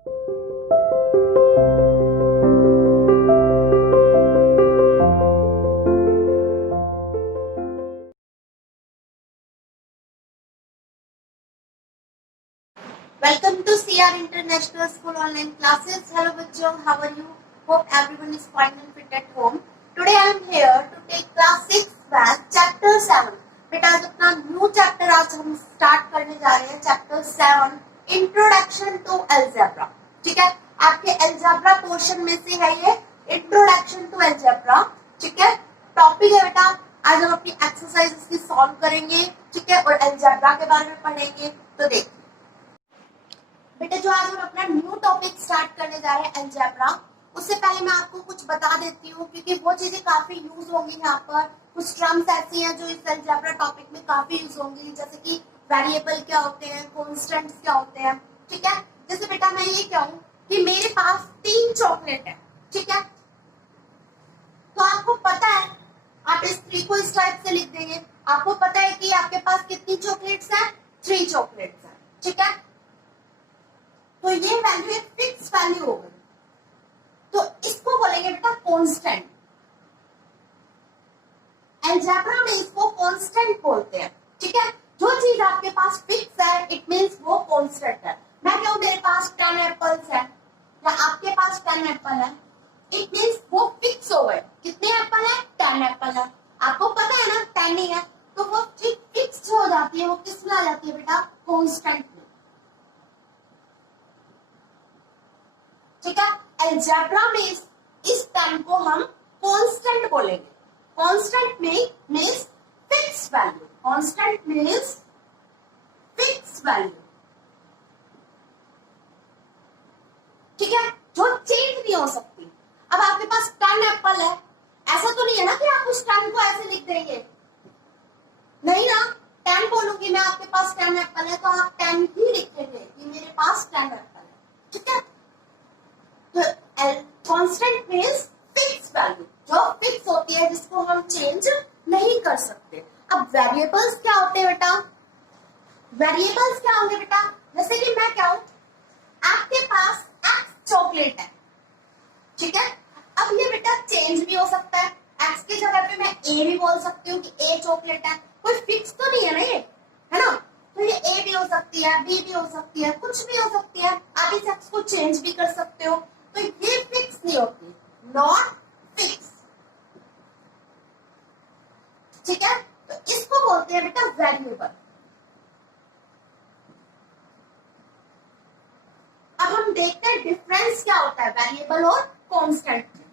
Welcome to CR International School online classes. Hello bachcho, how are you? Hope everyone is fine and fit at home. Today I am here to take class 6 math chapter 7. बेटा आज अपना new chapter आज हम start करने जा रहे हैं chapter 7 introduction to algebra. ठीक है, आपके अलजेब्रा पोर्शन में से है ये इंट्रोडक्शन टू अलजेब्रा. ठीक है, टॉपिक है बेटा आज हम अपनी एक्सरसाइज की सॉल्व करेंगे. ठीक है, और अलजेब्रा के बारे में पढ़ेंगे. तो देखिए बेटा जो आज हम अपना न्यू टॉपिक स्टार्ट करने जा रहे हैं अलजेब्रा, उससे पहले मैं आपको कुछ बता देती हूँ क्योंकि वो चीजें काफी यूज होंगी यहाँ पर. कुछ टर्म्स ऐसी हैं जो इस अलजेब्रा टॉपिक में काफी यूज होंगी, जैसे कि वेरिएबल क्या होते हैं, कॉन्स्टेंट्स क्या होते हैं. ठीक है, जैसे बेटा मैं ये कहूँ कि मेरे पास 3 चॉकलेट है. ठीक है, तो आपको पता है आप इस 3 को इस टाइप से लिख देंगे. आपको पता है कि आपके पास कितनी चॉकलेट्स है, 3 चॉकलेट्स है. ठीक है, तो ये वैल्यू एक फिक्स वैल्यू हो गई, तो इसको बोलेंगे बेटा कांस्टेंट. अलजेब्रा में इसको कांस्टेंट बोलते हैं. ठीक है, जो चीज आपके पास फिक्स है इट मींस वो कांस्टेंट है. मैं कहूं मेरे पास 10 एप्पल्स है या आपके पास 10 एप्पल है, इट मींस वो फिक्स हो गए. कितने एप्पल है, 10 एप्पल है. आपको पता है ना 10 ही है, तो वो फिक्स हो जाती है. वो किस में आ जाती है बेटा, कांस्टेंट में. ठीक है, अलजेब्रा में इस टर्म को हम कांस्टेंट बोलेंगे. Constant means fix value. Constant means fix value. ठीक है, जो चेंज नहीं हो सकती. अब आपके पास 10 एप्पल है, ऐसा तो नहीं है ना कि आप उस 10 को ऐसे लिख देंगे, नहीं ना. 10 बोलूंगी मैं, आपके पास 10 एप्पल है, तो आप 10 ही लिखेंगे कि मेरे पास 10 एप्पल है. ठीक है, तो कांस्टेंट मींस फिक्स वैल्यू, जो फिक्स होती है जिसको हम चेंज नहीं कर सकते. अब वेरिएबल्स क्या होते हैं बेटा, वेरिएबल्स क्या होंगे बेटा, जैसे कि मैं कहूं आपके पास x चॉकलेट है. ठीक है, अब ये बेटा चेंज भी हो सकता है. x की जगह पे मैं a भी बोल सकती हूँ कि a चॉकलेट है. कोई फिक्स तो नहीं है ना ये, है ना. तो ये a भी हो सकती है, b भी हो सकती है, कुछ भी हो सकती है. आप इस x को चेंज भी कर सकते हो. तो ये फिक्स नहीं होती, नॉट फिक्स. ठीक है, तो इसको बोलते हैं बेटा वेरिएबल. अब हम देखते हैं डिफरेंस क्या होता है वेरिएबल और कांस्टेंट में.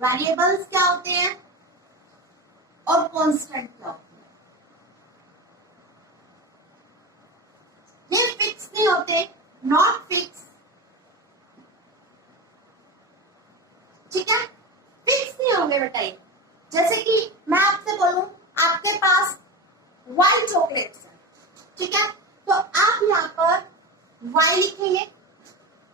वेरिएबल्स क्या होते हैं और कांस्टेंट क्या होते हैं. ये फिक्स नहीं होते, नॉट फिक्स. ठीक है, फिक्स नहीं होंगे बेटा ये. जैसे कि मैं आपसे बोलूं आपके पास y चॉकलेट्स है. ठीक है, तो आप यहाँ पर y लिखेंगे,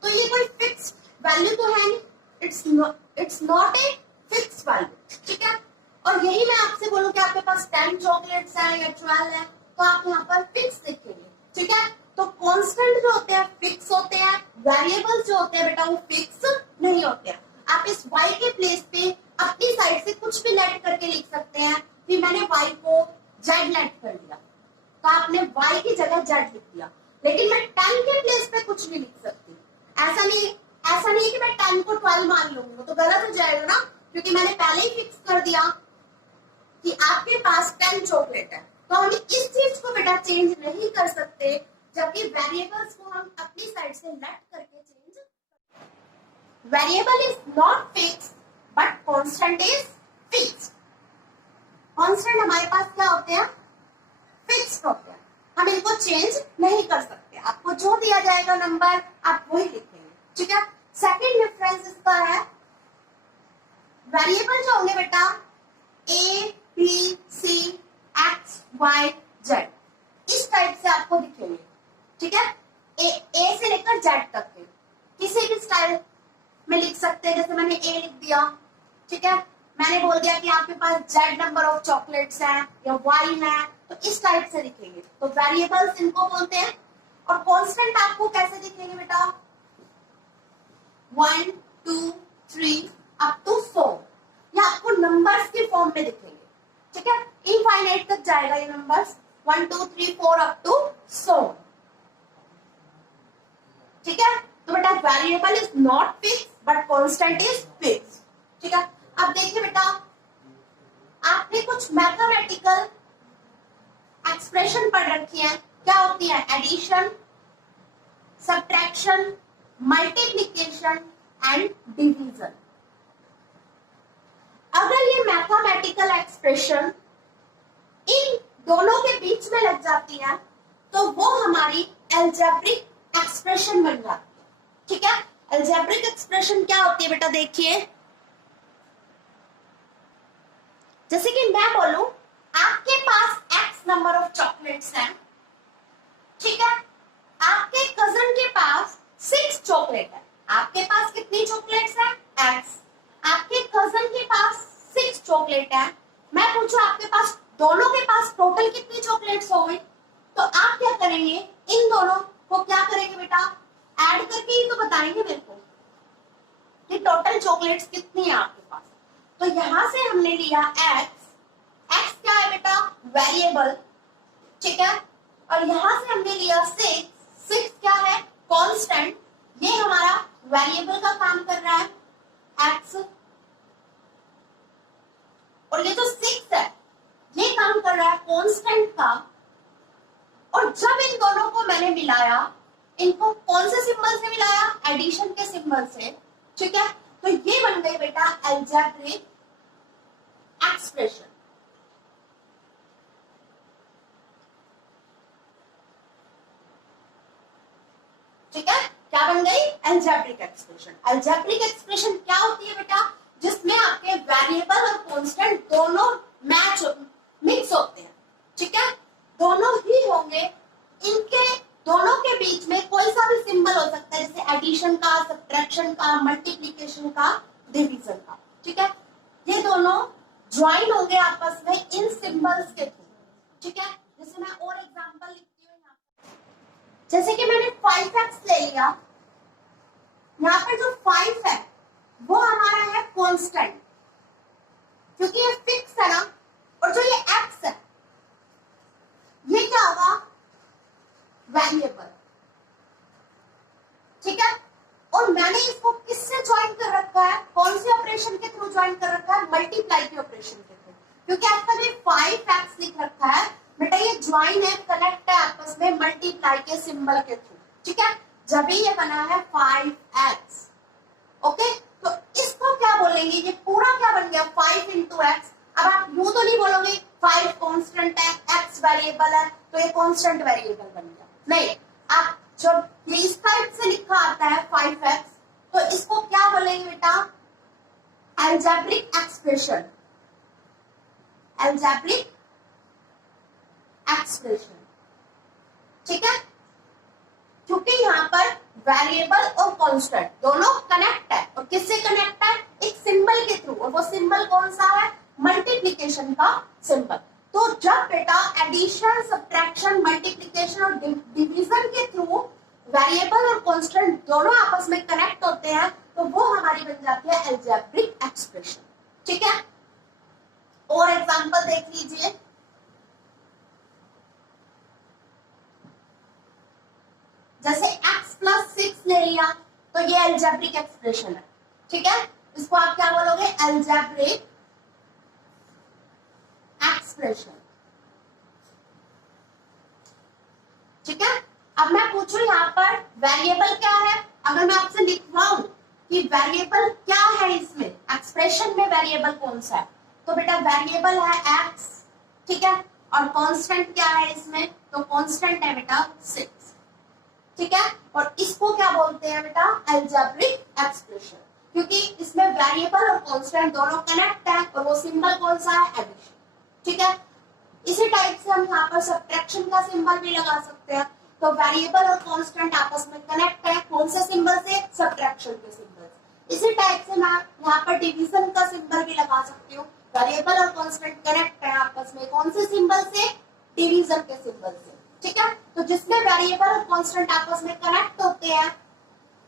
तो ये कोई फिक्स वैल्यू तो है नहीं. It's not a fix value. ठीक है, और यही मैं आपसे बोलूं कि आपके पास 10 चॉकलेट्स है या 12 है, तो आप यहाँ पर फिक्स लिखेंगे. ठीक है, तो कांस्टेंट जो होते हैं फिक्स होते हैं, वेरिएबल्स जो होते हैं बेटा वो फिक्स नहीं होते हैं. आप इस y के प्लेस पे अपनी साइड से कुछ भी लेट करके लिख सकते हैं कि मैंने y को z लेट कर दिया, तो आपने y की जगह z लिख दिया. लेकिन मैं 10 के प्लेस पे कुछ भी लिख सकती. ऐसा नहीं कि मैं 10 को 12 मान लूंगी, तो गलत हो जाएगा ना, क्योंकि मैंने पहले ही फिक्स कर दिया कि आपके पास 10 चॉकलेट है. तो हम इस चीज को बेटा चेंज नहीं कर सकते, जबकि वेरिएबल्स को हम अपनी साइड से लेट करके change. Variable is not fix but constant is fixed. Constant हमारे पास क्या होते हैं, फिक्स्ड होते हैं. हम इनको चेंज नहीं कर सकते. आपको जो दिया जाएगा नंबर आप वही लिखेंगे. ठीक है, सेकंड डिफरेंस इसका है वेरिएबल जो होंगे बेटा a b c x y z, इस टाइप से आपको दिखेंगे. ठीक है, ए से लेकर जेड तक के किसी भी स्टाइल में लिख सकते हैं. जैसे मैंने ए लिख दिया, ठीक है, मैंने बोल दिया कि आपके पास जेड नंबर ऑफ चॉकलेट्स हैं या वाइन है, तो इस टाइप से दिखेंगे। तो वेरिएबल्स इनको बोलते हैं। और कांस्टेंट आपको कैसे दिखेंगे बेटा? 1 2 3 अप टू 100, ये आपको नंबर्स की फॉर्म में दिखेंगे। ठीक है, इनफाइनाइट तक जाएगा ये नंबर्स, 1 2 3 4 अप टू 100। ठीक है, तो बेटा variable is not fix but constant is fix. ठीक है, अब देखिए बेटा, आपने कुछ मैथमेटिकल एक्सप्रेशन पढ़ रखी है, क्या होती है? Addition, subtraction, multiplication and division. अगर ये मैथमेटिकल एक्सप्रेशन इन दोनों के बीच में लग जाती है तो वो हमारी एल्जेब्रिक एक्सप्रेशन बन जाती है। ठीक है, एल्जेब्रिक एक्सप्रेशन क्या होती है बेटा? देखिए, जैसे कि मैं बोलूं आपके पास x नंबर ऑफ चॉकलेट्स हैं, ठीक है, आपके कजन के पास 6 चॉकलेट है। आपके पास कितनी चॉकलेट्स हैं? x। आपके कजन के पास 6 चॉकलेट है। मैं पूछूं आपके पास, दोनों के पास टोटल कितनी चॉकलेट्स हो गई? तो आप क्या करेंगे? इन दोनों को क्या करेंगे बेटा? ऐड करके ही तो बताएंगे मेरे को कि टोटल चॉकलेट्स कितनी है आपके पास। तो यहां से हमने लिया x। x क्या है बेटा? वेरिएबल। ठीक है, और यहां से हमने लिया 6। 6 क्या है? कांस्टेंट। ये हमारा वेरिएबल का काम कर रहा है x, और ये जो 6 है ये काम कर रहा है कांस्टेंट का। और जब इन दोनों को मैंने मिलाया, इनको कौन से सिंबल से मिलाया? एडिशन के सिंबल से। ठीक है, तो ये बन गई बेटा एल्जेब्रिक एक्सप्रेशन। ठीक है, क्या बन गई? Algebraic expression. एल्जेब्रिक एक्सप्रेशन क्या होती है बेटा? जिसमें आपके वेरिएबल और कांस्टेंट दोनों मिक्स होते हैं। ठीक है, दोनों ही होंगे, इनके दोनों के बीच में कोई सा भी सिंबल हो सकता है, जैसे एडिशन का, सब्ट्रैक्शन का, मल्टीप्लिकेशन का, डिवीजन का। ठीक है, ये दोनों ज्वाइन होंगे आपस में इन सिंबल्स के थ्रू। ठीक है, जैसे मैं और एग्जांपल लिखती हूँ यहाँ, जैसे कि मैंने 5x ले लिया, यहाँ पर जो 5 है वो हमारा है कांस्टेंट, क्योंकि ये फिक्स है ना। और जो ये x है ये क्या होगा? वेरिएबल। ठीक है, और मैंने इसको किससे ज्वाइन कर रखा है? कौन से ऑपरेशन के थ्रू ज्वाइन कर रखा है? मल्टीप्लाई के ऑपरेशन के थ्रू। क्योंकि आपका जो 5x लिख रखा है बेटा, ये ज्वाइन है, कनेक्ट है आपस में मल्टीप्लाई के सिंबल के थ्रू। ठीक है, जब ये बना है 5x। ओके, तो इसको क्या बोलेंगे? ये पूरा क्या बन गया? 5 into x। अब आप यूं तो नहीं बोलोगे 5 कांस्टेंट है, x वेरिएबल है, तो ये कांस्टेंट वेरिएबल बन गया। नहीं, आप जब ये इस टाइप से लिखा आता है 5x, तो इसको क्या बोलेंगे बेटा? Algebraic expression. Algebraic expression. ठीक है, क्योंकि यहाँ पर वेरिएबल और कांस्टेंट दोनों कनेक्ट है। और किससे कनेक्ट है? एक सिंबल के थ्रू। और वो सिंबल कौन सा है? मल्टीप्लिकेशन का सिंबल। तो जब बेटा एडिशन, सब्ट्रैक्शन, मल्टीप्लिकेशन और डिवीजन के थ्रू वेरिएबल और कांस्टेंट दोनों आपस में कनेक्ट होते हैं, तो वो हमारी बन जाती है एल्जेब्रिक एक्सप्रेशन। ठीक है, और एग्जांपल देख लीजिए, जैसे x प्लस 6 ले लिया, तो ये एल्जेब्रिक एक्सप्रेशन है। ठीक है, इसको आप क्या बोलोगे? Algebraic expression. ठीक है, अब मैं पूछूं यहाँ पर वेरिएबल क्या है? अगर मैं आपसे लिखवाऊं कि वेरिएबल क्या है इसमें, एक्सप्रेशन में वेरिएबल कौन सा है, तो बेटा वेरिएबल है x। ठीक है, और कांस्टेंट क्या है इसमें? तो कांस्टेंट है बेटा 6। ठीक है, और इसको क्या बोलते हैं बेटा? एल्जेब्रिक एक्सप्रेशन, क्योंकि इसमें वेरिएबल और कांस्टेंट दोनों कनेक्ट है, और वो सिंबल कौन सा है? एडिशन। ठीक है, इसी टाइप से हम यहाँ पर सब्ट्रैक्शन का सिंबल भी लगा सकते हैं। तो वेरिएबल और कांस्टेंट आपस में कनेक्ट है, कौन से सिंबल से? सब्ट्रैक्शन के सिंबल से। इसी टाइप से मैं यहाँ पर डिवीजन का सिंबल भी लगा सकती हूँ। वेरिएबल और कांस्टेंट कनेक्ट है आपस में, कौन से सिंबल से? डिवीजन के सिंबल से। ठीक है, तो जिसमें वेरिएबल और कांस्टेंट आपस में कनेक्ट होते हैं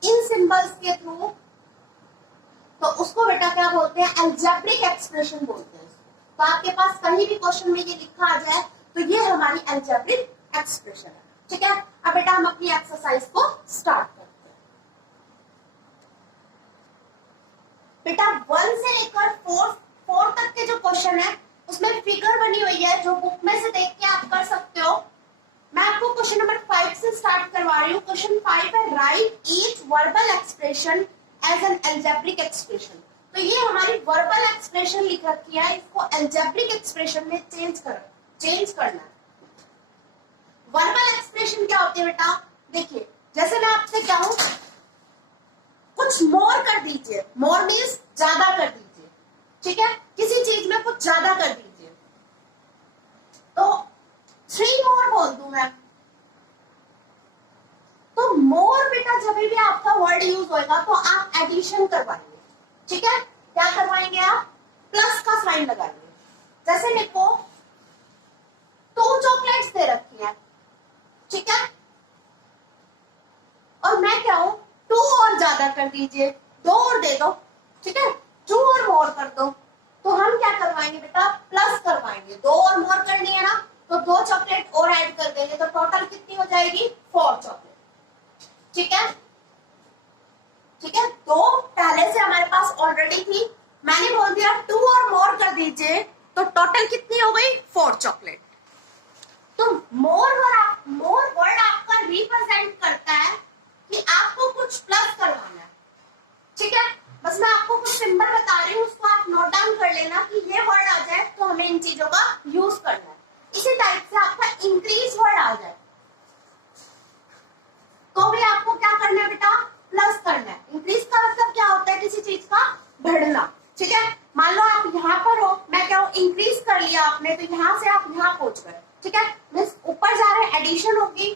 इन सिंबल्स के थ्रू, तो उसको बेटा क्या बोलते हैं? अलजेब्रिक एक्सप्रेशन बोलते हैं। तो आपके पास कहीं भी क्वेश्चन में ये लिखा आ जाए तो ये हमारी अलजेब्रिक एक्सप्रेशन है। ठीक है, अब बेटा हम अपनी एक्सरसाइज को स्टार्ट करते हैं। बेटा 1 से लेकर 4 तक के जो क्वेश्चन है उसमें फिगर बनी हुई है, जो बुक में से देख के आप कर सकते हो। मैं आपको क्वेश्चन नंबर 5 से स्टार्ट करवा रही हूँ। क्वेश्चन 5 है write each verbal expression as an algebraic expression. तो ये हमारी वर्बल एक्सप्रेशन लिख रखी है, इसको अलजेब्रिक एक्सप्रेशन में चेंज करना है। वर्बल एक्सप्रेशन क्या होती है बेटा? देखिए, जैसे मैं आपसे कहूं कुछ मोर कर दीजिए, मोर मीन्स ज्यादा कर दीजिए। ठीक है, किसी चीज में कुछ ज्यादा कर दीजिए, तो 3 मोर बोल दूं मैं, तो मोर बेटा जब भी आपका वर्ड यूज होएगा तो आप एडिशन करवाएंगे। ठीक है, क्या करवाएंगे आप? प्लस का साइन लगाएंगे। जैसे लिखो 2 चॉकलेट्स दे रखी है, ठीक है, और मैं क्या हूं 2 और ज्यादा कर दीजिए, 2 और दे दो। ठीक है, 2 और मोर कर दो, तो हम क्या करवाएंगे बेटा? प्लस करवाएंगे। 2 और मोर करनी है ना, तो 2 चॉकलेट और ऐड कर देंगे, तो टोटल कितनी हो जाएगी? 4 चॉकलेट। ठीक है, ठीक है, 2 पहले से हमारे पास ऑलरेडी थी, मैंने बोल दिया 2 और मोर कर दीजिए, तो टोटल कितनी हो गई? 4 चॉकलेट। तो मोर वर्ड आपका रिप्रेजेंट करता है कि आपको कुछ प्लस करवाना है। ठीक है, बस मैं आपको कुछ सिंबल बता रही हूँ, उसको आप नोट डाउन कर लेना कि ये वर्ड आ जाए तो हमें इन चीजों का यूज करना है। इसी टाइप से आपका इंक्रीज वर्ड आ जाए तो भी आपको क्या करना है बेटा? प्लस करना है। इंक्रीज का मतलब क्या होता है? किसी चीज का बढ़ना। ठीक है, मान लो आप यहाँ पर हो, मैं क्या हूँ इंक्रीज कर लिया आपने, तो यहाँ से आप यहाँ पहुंच गए। ठीक है, मीन्स ऊपर जा रहे हैं, एडिशन होगी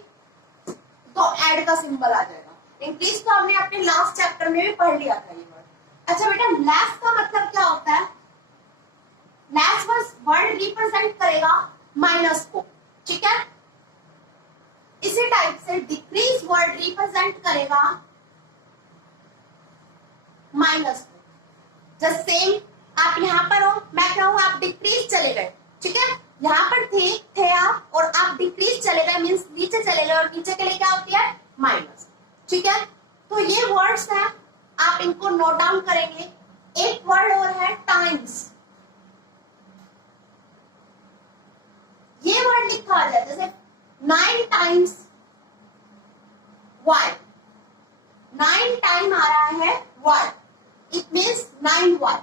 तो ऐड का सिंबल आ जाएगा। इंक्रीज को हमने अपने लास्ट चैप्टर में भी पढ़ लिया था ये वर्ड। अच्छा बेटा, लेस का मतलब क्या होता है? लेस वर्ड रिप्रेजेंट करेगा माइनस को। ठीक है, इसी टाइप से डिक्रीज वर्ड रिप्रेजेंट करेगा माइनस को। जस्ट सेम, आप यहाँ पर हो, मैं क्या हूं, आप डिक्रीज चले गए। ठीक है, यहाँ पर थे आप और आप डिक्रीज चले गए, मीन्स नीचे चले गए, और नीचे के लिए क्या होती है? माइनस। ठीक है, तो ये वर्ड्स हैं, आप इनको नोट डाउन करेंगे। एक वर्ड और है टाइम्स। ये वर्ड लिखा आ जाए, जैसे 9 टाइम्स y, 9 टाइम आ रहा है y, इट मीन्स 9y।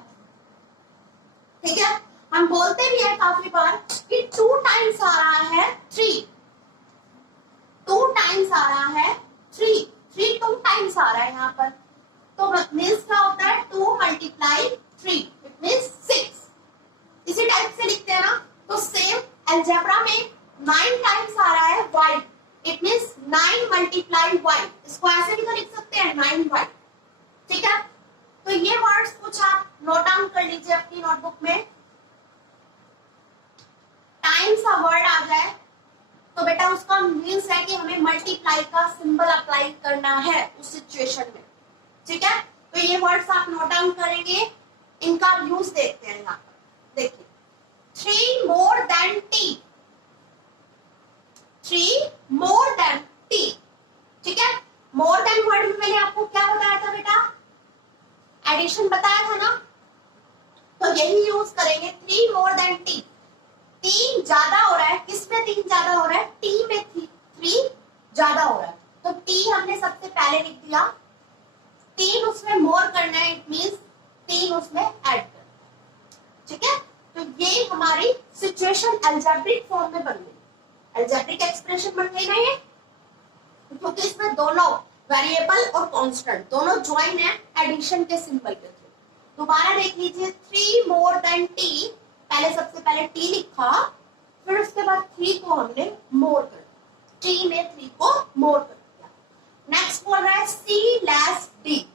ठीक है, हम बोलते भी हैं काफी बार कि 2 टाइम्स आ रहा है 3, 2 टाइम्स आ रहा है 3, 2 टाइम्स आ रहा है यहाँ पर, तो मीन्स क्या होता है? 2 मल्टीप्लाई 3, इट मीन्स 6। इसी टाइप से लिखते हैं ना, तो सेम अलजेब्रा में 9 टाइम्स आ रहा है y, it means 9 multiply y। इसको ऐसे भी तो लिख सकते हैं 9y। ठीक है, तो ये वर्ड्स कुछ आप नोट डाउन कर लीजिए अपनी नोटबुक में। टाइम्स का वर्ड आ जाए तो बेटा उसका मीन्स है कि हमें मल्टीप्लाई का सिंबल अप्लाई करना है उस सिचुएशन में। ठीक है, तो ये वर्ड्स आप नोट डाउन करेंगे, इनका यूज देखते हैं यहाँ पर। देखिए 3 more than t, 3 more than t। ठीक है, मोर देन वर्ड में मैंने आपको क्या बताया था बेटा? एडिशन बताया था ना, तो यही यूज करेंगे। 3 more than t, 3 ज्यादा हो रहा है, किसमें 3 ज्यादा हो रहा है? t में 3 ज्यादा हो रहा है, तो t हमने सबसे पहले लिख दिया। 3 उसमें मोर करना है, इट मीन्स 3 उसमें ऐड करना। ठीक है, तो ये हमारी सिचुएशन अलजेब्रिक फॉर्म में बन गई, अलजेब्रिक एक्सप्रेशन बन गई ना ये, क्योंकि इसमें दोनों वेरिएबल और कांस्टेंट दोनों ज्वाइन है एडिशन के सिंबल के थ्रू। दोबारा देख लीजिए, 3 more than t, पहले सबसे पहले t लिखा, फिर उसके बाद 3 को हमने मोर कर दिया, t में 3 को मोर कर दिया। नेक्स्ट बोल रहा है c less d,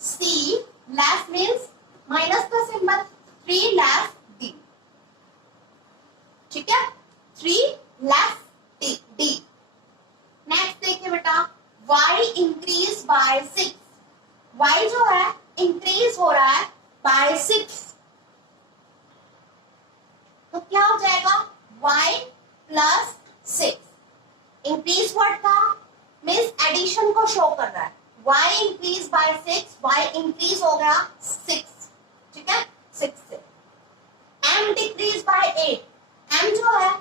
c less means minus का सिंबल, 3 लेस डी, ठीक है, 3 लेस डी। नेक्स्ट देखिए बेटा, y इंक्रीज बाय 6, y जो है इंक्रीज हो रहा है बाय 6, तो क्या हो जाएगा y प्लस 6, इंक्रीज वर्ड था मीन्स एडिशन को शो कर रहा है, y increase by 6, y increase हो गया 6, ठीक है, 6 से। m डिक्रीज बाय 8, m जो है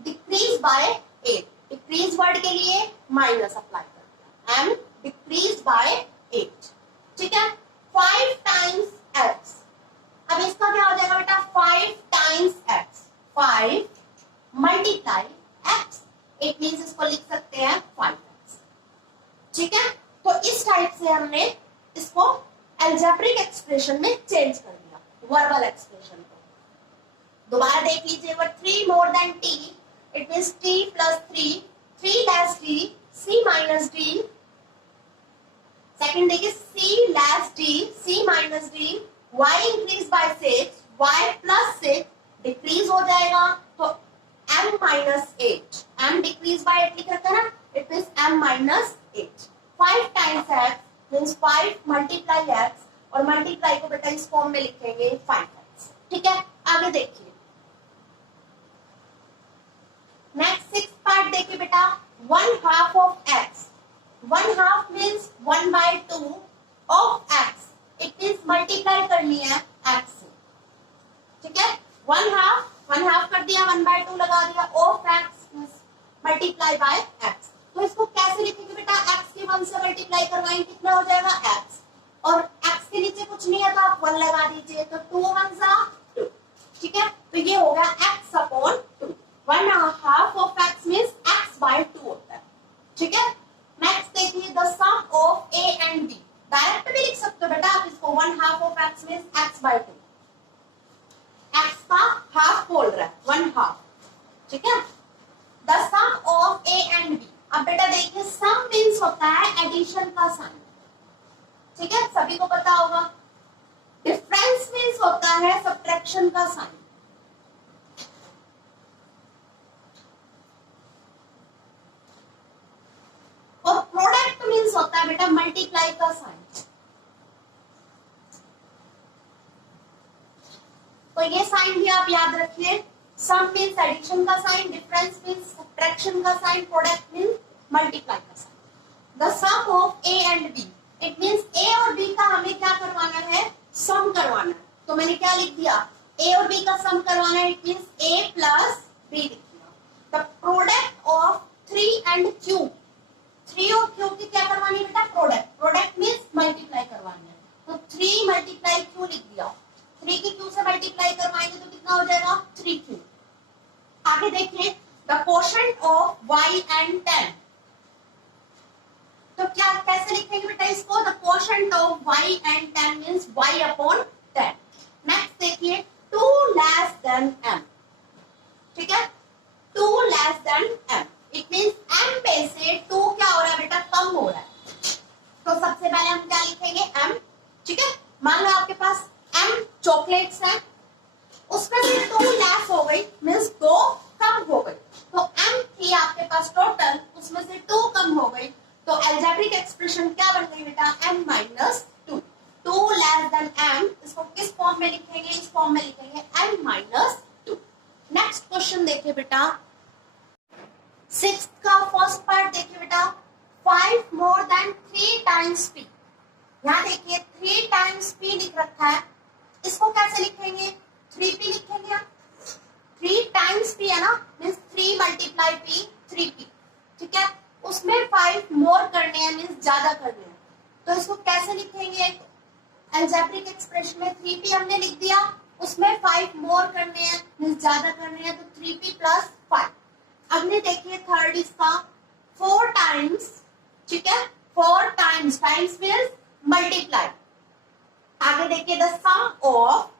डिक्रीज बाय 8, डिक्रीज वर्ड के लिए माइनस अप्लाई कर दिया, m डिक्रीज बाय 8, ठीक है। 5 टाइम्स x, अब इसका क्या हो जाएगा बेटा, 5 times x, 5 multiply x, it means इसको लिख सकते हैं 5x, ठीक है। तो इस टाइप से हमने इसको एल्जेब्रिक एक्सप्रेशन में चेंज कर दिया, वर्बल एक्सप्रेशन को। दोबारा देख लीजिए, 3 more than t, it means t plus 3, 3 less d, c minus d। Second देखिए, c less d, c minus d, y increase by 6, y plus 6 decrease हो जाएगा, तो m minus 8, m decrease by 8 लिख रखा है ना, it means m minus 8। 5 times x means 5 multiply x, और multiply को बेटा इस फॉर्म में लिखेंगे 5x, ठीक है। आगे देखिए, नेक्स्ट 6th पार्ट देखिए बेटा, 1/2 of x, 1/2 means 1/2 of x, it means multiply करनी है x से, ठीक है। 1/2 कर दिया, 1/2 लगा दिया, of x multiply by x, तो इसको कैसे लिखेंगे बेटा, x के 1 से मल्टीप्लाई करवाएंगे, कितना हो जाएगा x, और x के नीचे कुछ नहीं है तो आप 1 लगा दीजिए, तो 2 1 2, ठीक है। तो ये हो गया x upon 2, 1/2 of x means x by 2 होता है, ठीक है। नेक्स्ट देखिए, the sum of a and b, direct भी लिख सकते हो बेटा आप इसको, 1/2 of x means x by 2, x का हाफ बोल रहा है, 1/2, ठीक है। The sum of a and b, अब बेटा देखिए सम मीन्स होता है एडिशन का साइन, ठीक है, सभी को पता होगा। डिफरेंस मीन्स होता है सब्ट्रैक्शन का साइन, और प्रोडक्ट मीन्स होता है बेटा मल्टीप्लाई का साइन। तो ये साइन भी आप याद रखिए, सम मीन्स एडिशन का साइन, डिफरेंस मीन्स सब्ट्रैक्शन का साइन, प्रोडक्ट मीन्स मल्टीप्लाई का sign. The sum of A and B, it means A और बी का हमें क्या करवाना है, सम करवाना है, तो मैंने क्या लिख दिया, ए और बी का सम करवाना है, it means A plus B लिख दिया। The product of 3 and Q, 3 और क्यू की क्या करवानी है बेटा, प्रोडक्ट, प्रोडक्ट मीन्स मल्टीप्लाई करवानी है, तो 3 मल्टीप्लाई क्यू लिख दिया, 3 की क्यू से मल्टीप्लाई करवाएंगे तो कितना हो जाएगा, 3q। आगे देखिए, the quotient of y and 10, तो क्या कैसे लिखेंगे बेटा इसको, the quotient of y and 10 means y upon 10। Next देखिए, 2 लेस देन m, ठीक है, 2 less than m, it means m पे से 2 क्या हो रहा है बेटा, कम हो रहा है, तो सबसे पहले हम क्या लिखेंगे, m, ठीक है। मान लो आपके पास m चॉकलेट्स हैं, उसमें से 2 लेस हो गई मींस 2 कम हो गई, तो m थी आपके पास टोटल, उसमें से 2 कम हो गई, तो एल्जेब्रिक एक्सप्रेशन क्या बन गई बेटा, m minus 2, 2 less than m, इसको किस फॉर्म में लिखेंगे, इस फॉर्म में लिखेंगे m माइनस 2। नेक्स्ट क्वेश्चन देखिए बेटा, 6th का फर्स्ट पार्ट देखिए बेटा, 5 मोर देन 3 टाइम्स p, यहाँ देखिए 3 टाइम्स p लिख रखा है, इसको कैसे लिखेंगे, 3p लिखेंगे, 3 टाइम्स p है ना, मीन्स 3 मल्टीप्लाई p, 3p, ठीक है। उसमें 5 मोर करने हैं मीन्स ज्यादा करने हैं, तो इसको कैसे लिखेंगे, एल्जेब्रिक एक्सप्रेशन में 3p हमने लिख दिया, उसमें 5 मोर करने हैं मीन्स ज्यादा करने हैं, तो 3p प्लस 5। अगले देखिए थर्ड इसका 4 टाइम्स, ठीक है, 4 टाइम्स, टाइम्स मीन्स मल्टीप्लाई। आगे देखिए, the sum of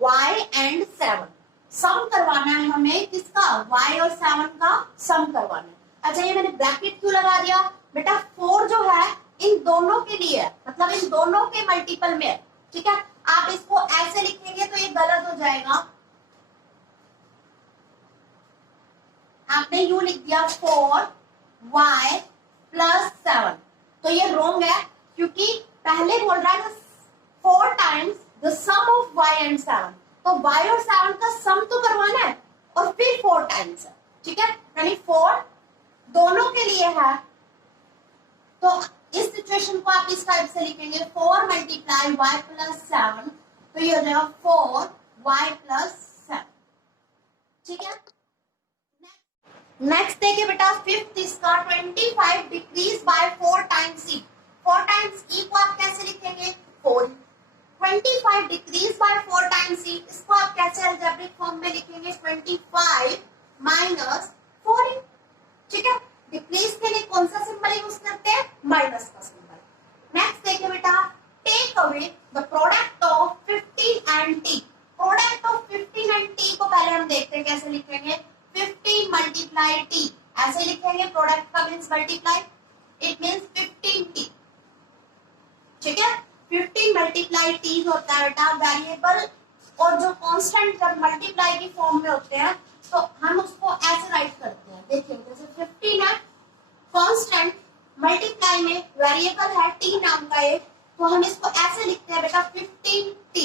y and 7, sum करवाना है हमें किसका, y और 7 का सम करवाना है। अच्छा ये मैंने ब्रैकेट क्यों लगा दिया बेटा, 4 जो है इन दोनों के लिए है, मतलब इन दोनों के मल्टीपल में है, ठीक है, आप इसको ऐसे लिखेंगे तो ये गलत हो जाएगा, आपने यू लिख दिया 4y प्लस 7, तो ये रॉन्ग है क्योंकि पहले बोल रहा है 4 times the sum of y and 7, तो y और 7 का सम तो करवाना है और फिर 4 टाइम्स है, ठीक है, यानी 4 दोनों के लिए है। तो इस सिचुएशन को आप इस टाइप से लिखेंगे 4 मल्टीप्लाई y प्लस 7, तो ये हो जाएगा 4y प्लस 7, ठीक है। नेक्स्ट देखिए बेटा फिफ्थ इसका 25 decrease by 4 times E, 4 times E को आप कैसे लिखेंगे 4, 25 डिक्रीज बाय 4 टाइम्स ई, इसको आप कैसे अलजेब्रिक फॉर्म में लिखेंगे 25 माइनस 4e, ठीक है। डिक्रीज के लिए कौन सा सिंबल यूज करते हैं, माइनस का सिंबल। नेक्स्ट देखिए बेटा take away the product of 15 and T, product of 15 and T को पहले हम देखते हैं कैसे लिखेंगे, 15 मल्टीप्लाई टी, ऐसे लिखेंगे, प्रोडक्ट का means multiply, it means 15t, ठीक है। 15 मल्टीप्लाई टी होता है बेटा वेरिएबल, और जो कांस्टेंट जब मल्टीप्लाई की फॉर्म में होते हैं तो हम उसको ऐसे राइट करते हैं, देखिए जैसे 15 है कांस्टेंट, मल्टीप्लाई में वेरिएबल है टी नाम का एक, तो हम इसको ऐसे लिखते हैं बेटा 15t,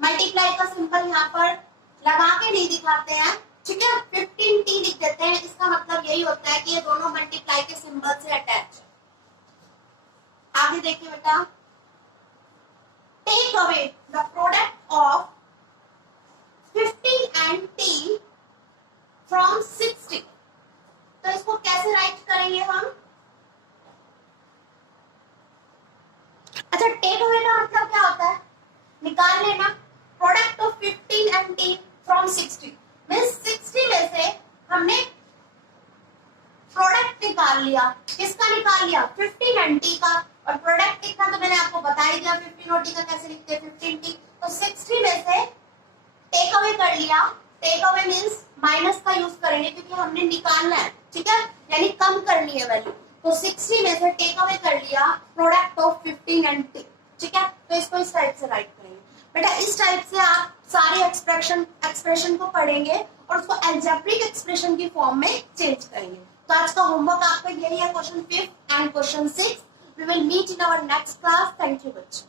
मल्टीप्लाई का सिंबल यहाँ पर लगा के नहीं दिखाते हैं, ठीक है, 15t लिख देते हैं, इसका मतलब यही होता है कि ये दोनों मल्टीप्लाई के सिंबल से अटैच है। आगे देखिए बेटा take away the product of 15 and t from 60, तो इसको कैसे राइट करेंगे हम, अच्छा टेक अवे का मतलब क्या होता है, निकाल लेना, product of 15 and t from 60 means 60 में से हमने प्रोडक्ट निकाल लिया, किसका निकाल लिया 15 एंड t का, और प्रोडक्ट लिखना तो मैंने आपको बता ही दिया 15 और t का कैसे लिखते हैं 15t, तो 60 में से टेक अवे कर लिया, टेक अवे मींस माइनस का यूज करेंगे क्योंकि हमने निकालना है, ठीक है, यानी कम करनी है वैल्यू, तो 60 में से टेक अवे कर लिया प्रोडक्ट ऑफ 15 एंड t, ठीक है, तो इसको इस टाइप से राइट करेंगे बेटा, इस टाइप से आप सारे एक्सप्रेशन को पढ़ेंगे और उसको अलजेब्रिक एक्सप्रेशन की फॉर्म में चेंज करेंगे। तो आज का होमवर्क आपका यही है, question 5 and question 6। We will meet in our next class. Thank you बच्चों।